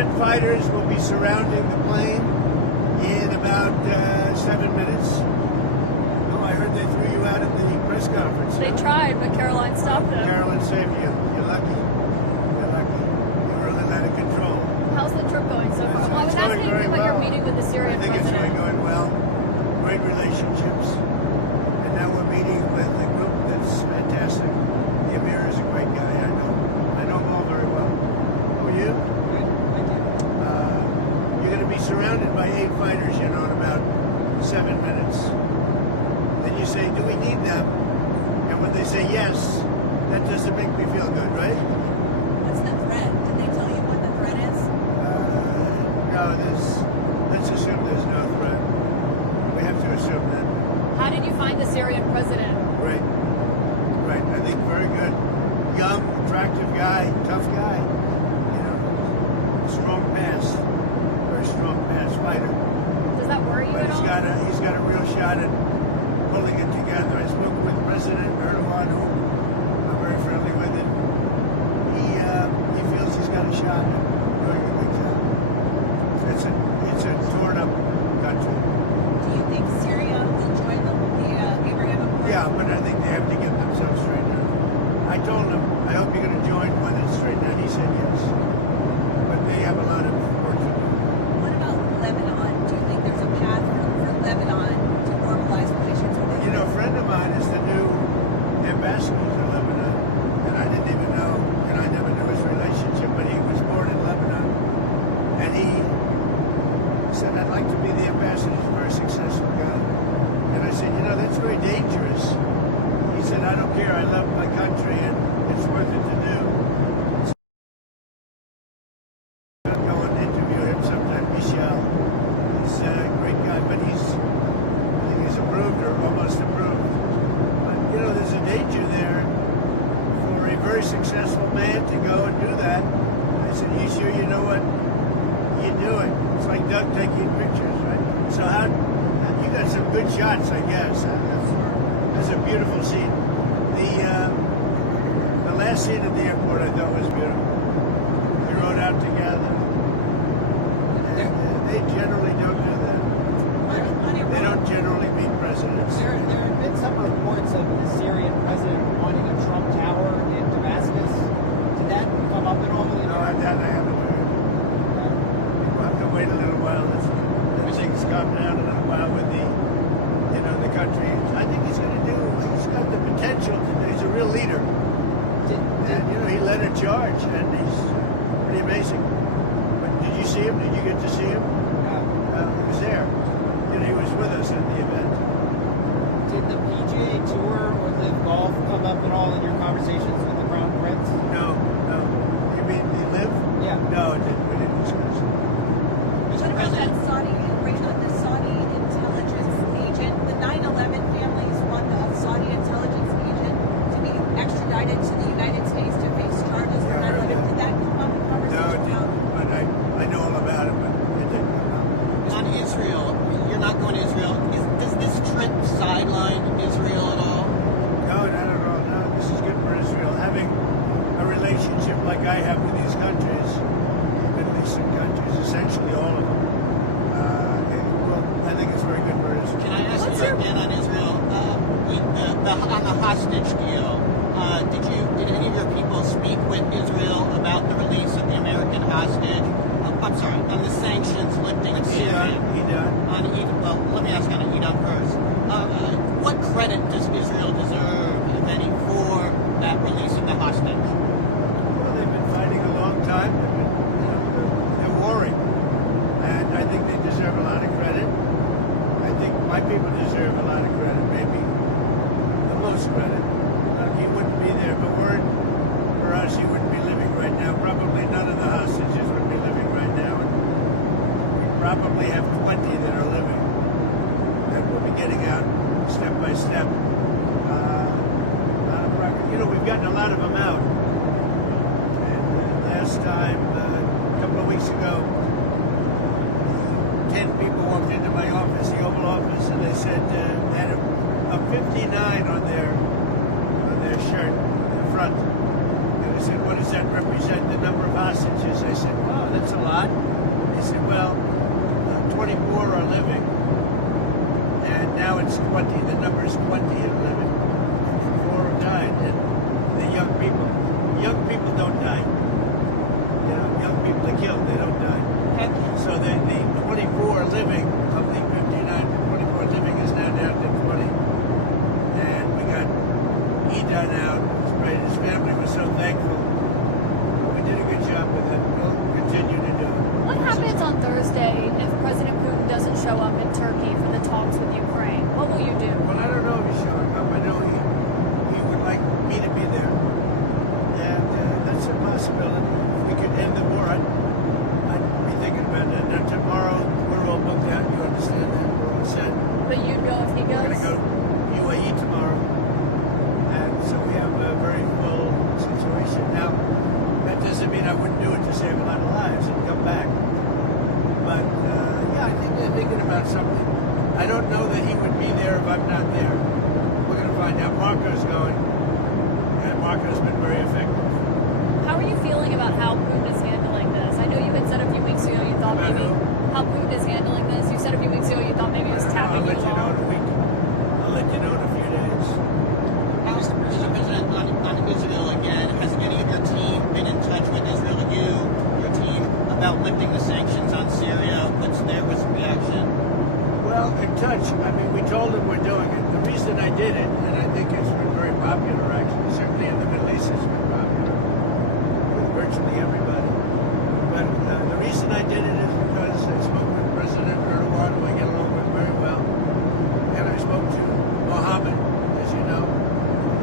10 fighters will be surrounding the plane in about 7 minutes. Oh, I heard they threw you out at the press conference. They tried, but Caroline stopped them. Caroline saved you. You're lucky. You're lucky. You were really out of control. How's the trip going so far? Well, I was It's going asking very you about well. your meeting with the Syrian I think president. it's going well. Great relationships. And now we're meeting with a group that's fantastic. The Emir is a great guy. I know him all very well. Who are you? Good, thank you. You're going to be surrounded by 8 fighters, in about 7 minutes. Then you say, do we need them? And when they say yes, that doesn't make me feel good, right? What's the threat? Did they tell you what the threat is? No, let's assume there's no threat. We have to assume that. How did you find the Syrian president? Great. Right. I think very good. Young, attractive guy, tough guy. Strong pass. Very strong pass fighter. Does that worry you But at all? he's got a real shot at pulling it together. I spoke with President Erdogan, who I'm very friendly with him. He feels he's got a shot at doing a good job. It's a torn up country. Do you think Syria will join the Abraham Accords? Yeah, but I think they have to get themselves straightened out. I told him, I hope you're going to join when it's straightened out. He said yes. But they have a lot of work to do. What about Lebanon? Do you think there's a path for Lebanon to normalize relations with Israel? A friend of mine is the new ambassador to Lebanon, and I didn't even know, and I never knew his relationship, but he was born in Lebanon, and he said, I'd like to be the ambassador. He's a very successful guy. And I said, that's very dangerous. He said, I don't care. I love my country, and it's worth it to do. So I'll go and interview him sometime. Michel. He's a great guy, but I think he's approved or almost approved. But, there's a danger there for a very successful man to go and do that. I said, you sure you know what you're doing? It's like Doug taking pictures, right? So you got some good shots, I guess. That's a beautiful scene. The last scene at the airport I thought was beautiful. We rode out together. And, they generally don't do that. They don't generally meet presidents. There have been some reports of the Syrian president wanting a Trump Tower in Damascus. Did that come up at all? No, that I haven't heard. We'll have to wait a little while. Everything's calmed down a little while with the country. I think he's got the potential to do. He's a real leader. And, he led a charge, and he's pretty amazing. But did you see him? Did you get to see him? He was there. He was with us at the event. Did the PGA Tour or Live Golf come up at all in your conversations with the Crown Prince? No. You mean the Live? Yeah. No, we didn't discuss it. What about that the Saudi intelligence agent? The 9/11 families want the Saudi intelligence agent to be extradited to the United States to face charges for 9/11. Did that come up in conversation? No, it didn't. But I know all about it, but it didn't come up. On Israel, you're not going to Israel. Does this trip sideline Israel at all? No, not at all. No, this is good for Israel. Having a relationship like I have with these countries, Middle Eastern countries, essentially all of them, I think it's very good for Israel. Can I ask you again on Israel? On the hostage deal, did any of your people speak with Israel about the release of the American hostage? I'm sorry, on the sanctions lifting of Syria. Well, let me ask on Edom first. What credit does Israel deserve, if any, for that release of the hostage? Well, they've been fighting a long time. They're warring. And I think they deserve a lot of credit. I think my people deserve a lot of credit, maybe the most credit. He wouldn't be there. If it weren't for us, he wouldn't be living right now. Probably none of the hostages would be living right now. And we probably have 20 that are living. And we'll be getting out step by step. We've gotten a lot of them out. And last time, a couple of weeks ago, 10 people walked into my office, the Oval Office, and they said they had a 59 on their shirt, the front. And I said, what does that represent, the number of hostages? I said, wow, that's a lot. 20. The number is 20 and 11. 4 have died, and they're young people. Young people don't die. You know, young people are killed, they don't die. So the 24 living of the 59 to 24 living is now down to 20. And we got Ida now. It was great. His family was so thankful. We did a good job with it. We'll continue to do it. What happens on Thursday if President Putin doesn't show up in Turkey for the talks with Ukraine? What will you do? Well, I don't know if he's showing up. I know he would like me to be there. And that's a possibility. If we could end the war, I'd be thinking about that. Now, tomorrow, we're all booked out. You understand that? We're all set. But you'd go if he We're goes? going to go UAE tomorrow. And so we have a very full situation. Now, that doesn't mean I wouldn't do it to save a lot of lives and come back. But, yeah, I think they're thinking about something. I don't know that he would be there if I'm not there. We're going to find out. Marco's going. And Marco's been very effective. How are you feeling about how Putin is handling this? I know you had said a few weeks ago you thought About maybe who? how Putin is handling this. You said a few weeks ago you thought maybe he was I'll tapping let you you know in off. a week. I'll let you know in a few days. Mr. President, on Israel again, has any of your team been in touch with Israel, your team, about lifting the sanctions on Syria? What's their reaction? Well, in touch. I mean, we told them we're doing it. The reason I did it, and I think it's been very popular, actually, certainly in the Middle East, it's been popular with virtually everybody. But the reason I did it is because I spoke with President Erdogan, who I get along with very well, and I spoke to Mohammed, as you know,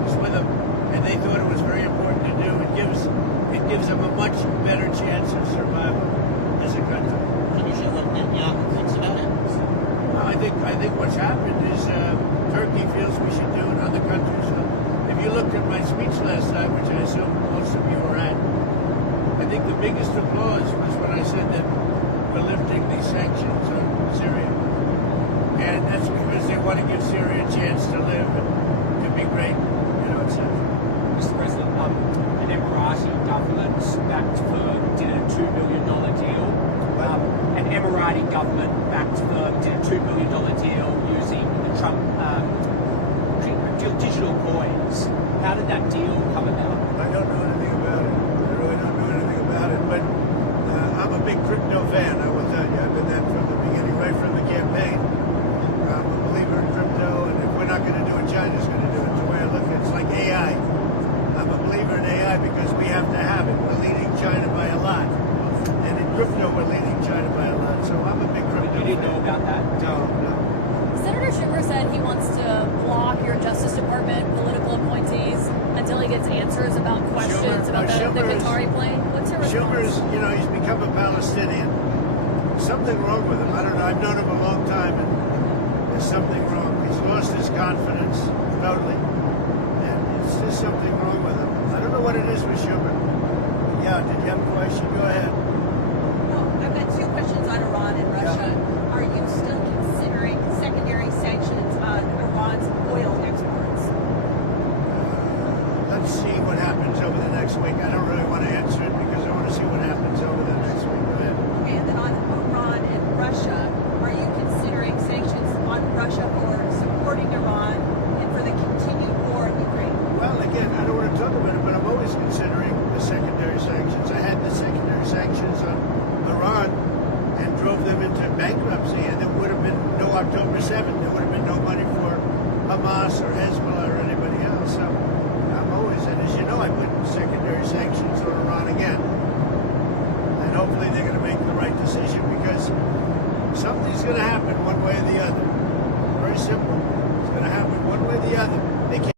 was with them, and they thought it was very important to do. It gives them a much better chance of survival as a country. Can you show what Netanyahu thinks about it? I think what's happened is Turkey feels we should do it. Other countries. If you looked at my speech last night, which I assume most of you were at, I think the biggest applause was when I said that we're lifting these sanctions on Syria, and that's because they want to give Syria a chance to live and to be great, you know, etc. Mr. President, an Emirati government did a $2 billion deal. An Emirati government did a $2 billion deal using the Trump digital coins. How did that deal come about? I don't know anything about it. I really don't know anything about it, but I'm a big crypto fan, I will tell you. I've been that from the beginning, right from the campaign. I'm a believer in crypto, and if we're not going to do it, China's going to do it. The way I look at it, it's like AI. I'm a believer in AI because we have to have it. We're leading China by a lot. And in crypto, we're leading China by a lot. So I'm a big crypto You didn't fan. know about that? No. Senator Schumer said he wants to block your Justice Department political appointees until he gets answers about questions about the Qatari plane. What's your response? Schumer's, you know, he's become a Palestinian. Something wrong with him. I don't know. I've known him a long time, and there's something wrong. He's lost his confidence totally, and it's just something wrong with him. I don't know what it is with Schumer. Yeah, did you have a question? Go ahead. I've got two questions on Iran and Russia. Are you still considering secondary sanctions on Iran's oil exports? Let's see what happens over the next week. I don't really want to answer it because I want to see what happens over the next week. Go ahead. Okay, and then on Iran and Russia, are you considering sanctions on Russia for supporting Iran and for the continued war in Ukraine? Well, again, I don't want to talk about it, but I'm always considering the secondary sanctions. I had the secondary sanctions on Iran and drove them into bankruptcy, and there would have been no October 7th. There would have been no money for Hamas or Hezbollah or anybody else. So I'm always, and as you know, I put secondary sanctions on Iran again. And hopefully they're going to make the right decision because something's going to happen one way or the other. Very simple. It's going to happen one way or the other. They can't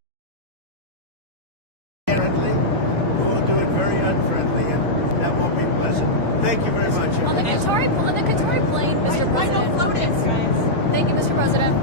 be friendly. We won't do it very unfriendly, and that won't be pleasant. Thank you very much. On the Qatari plane, Mr. Why President. don't float it, guys? Thank you, Mr. President.